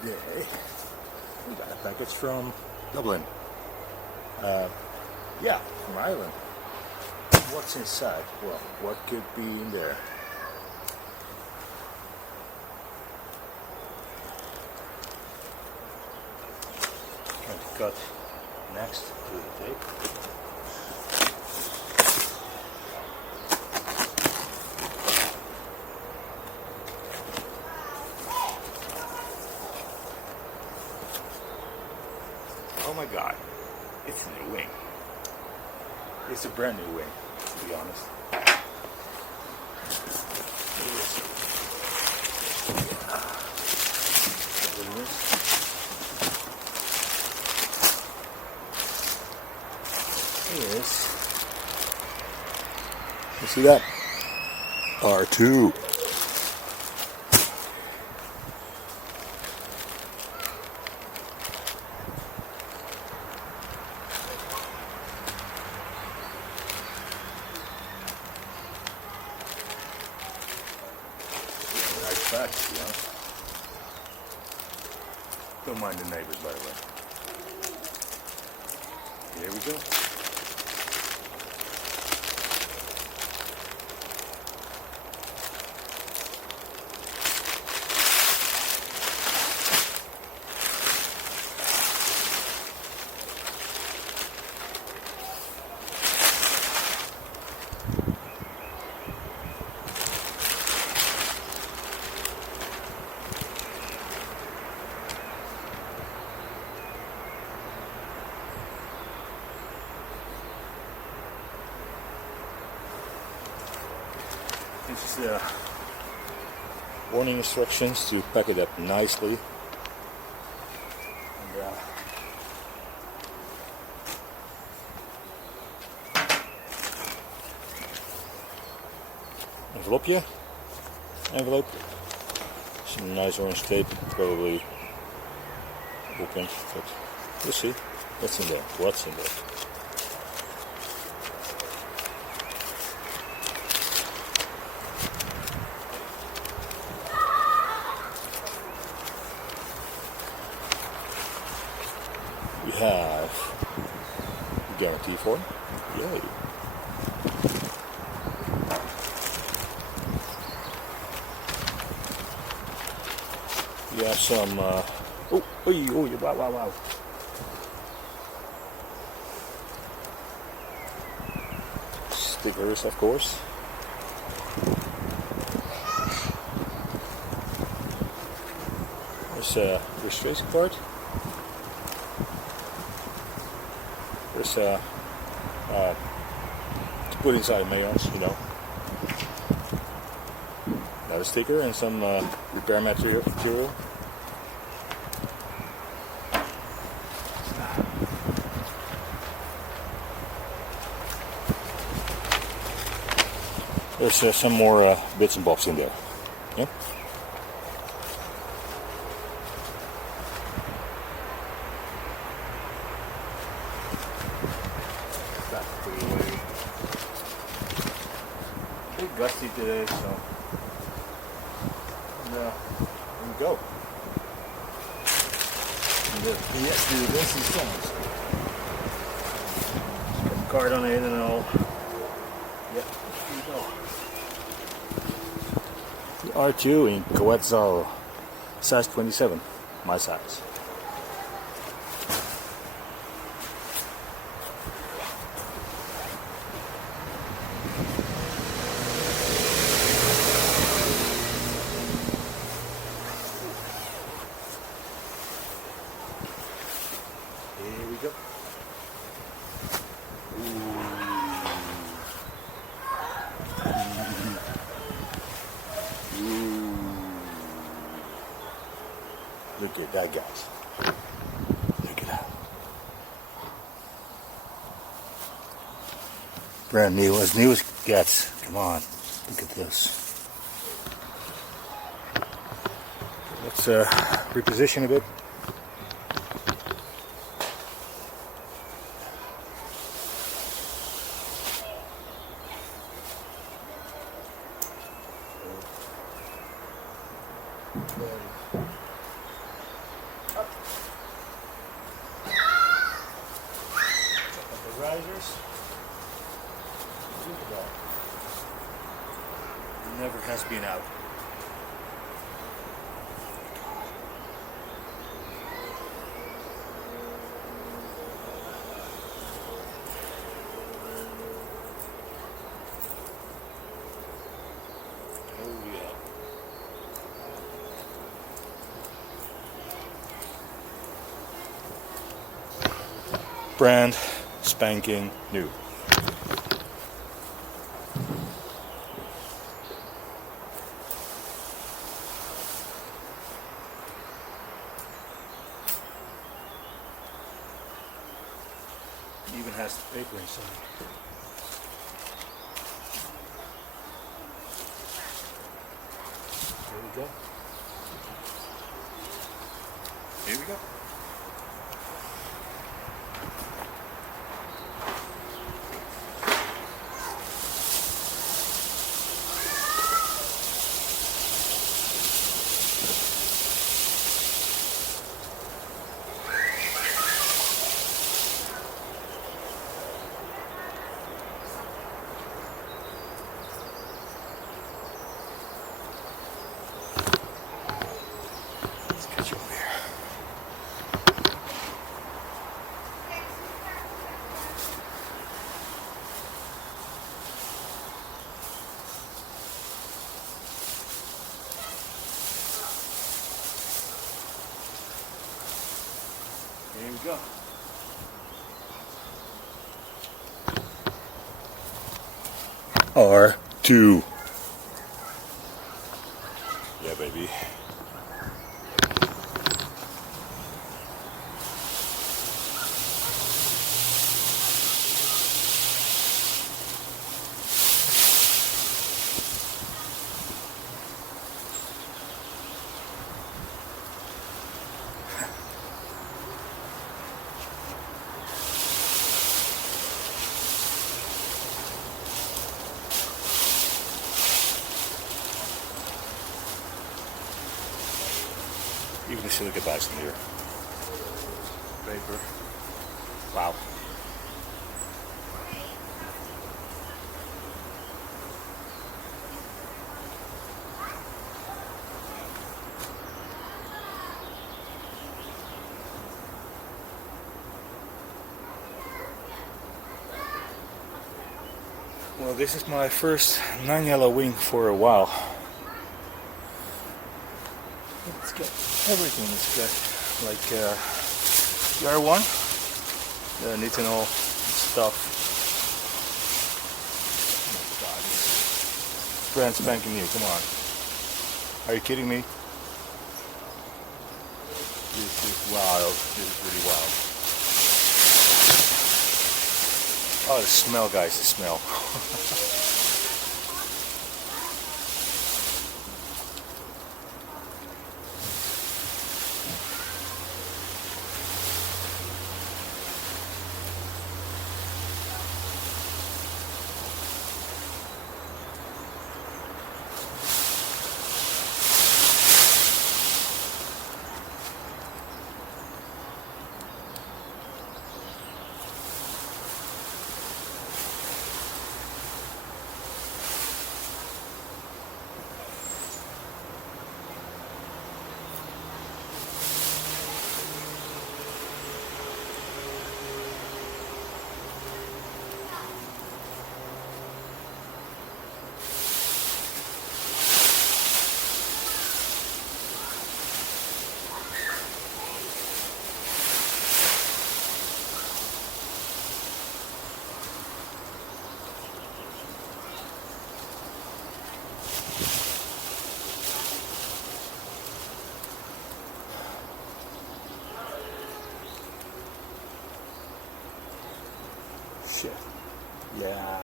today we got a package from Dublin. Yeah, from Ireland. What's inside? Well, what could be in there? Going to cut next to the tape. Oh my god, it's a new wing. It's a brand new wing, to be honest. Is you see that? R2. Nice patch, you know. Don't mind the neighbors, by the way. Here we go. This is the warning instructions to pack it up nicely. And, envelope, some nice orange tape, probably open, but we'll see what's in there. We have a guarantee form. Yay. We have some, wow. Stickers, of course. There's a registration card. There's to put inside the mailbox, you know. Another sticker and some repair material. There's some more bits and bobs in there. Yeah. A bit gusty today, so here we go. Yes, dude, this is songs. Got the card on it and all. Yep, here we go. The R2 in Quetzal, size 27, my size. Here we go. Look at that, guys. Look at that. Brand new, as new as it gets. Come on, look at this. Let's reposition a bit. this. Look at that. It never has been out. Oh yeah. Brand spanking new. Even has the paper inside. Here we go. Here we go. Let's get you over here. Here we go. R2. Yeah, baby. Even the silica bags in here. Paper. Wow. Well, this is my first 9-yellow wing for a while. Let's get everything. Let's get like the R1, the nitinol stuff. Oh my god, this is brand spanking new. Come on, are you kidding me? This is wild. This is really wild. Oh, the smell, guys! The smell. Shit. Yeah.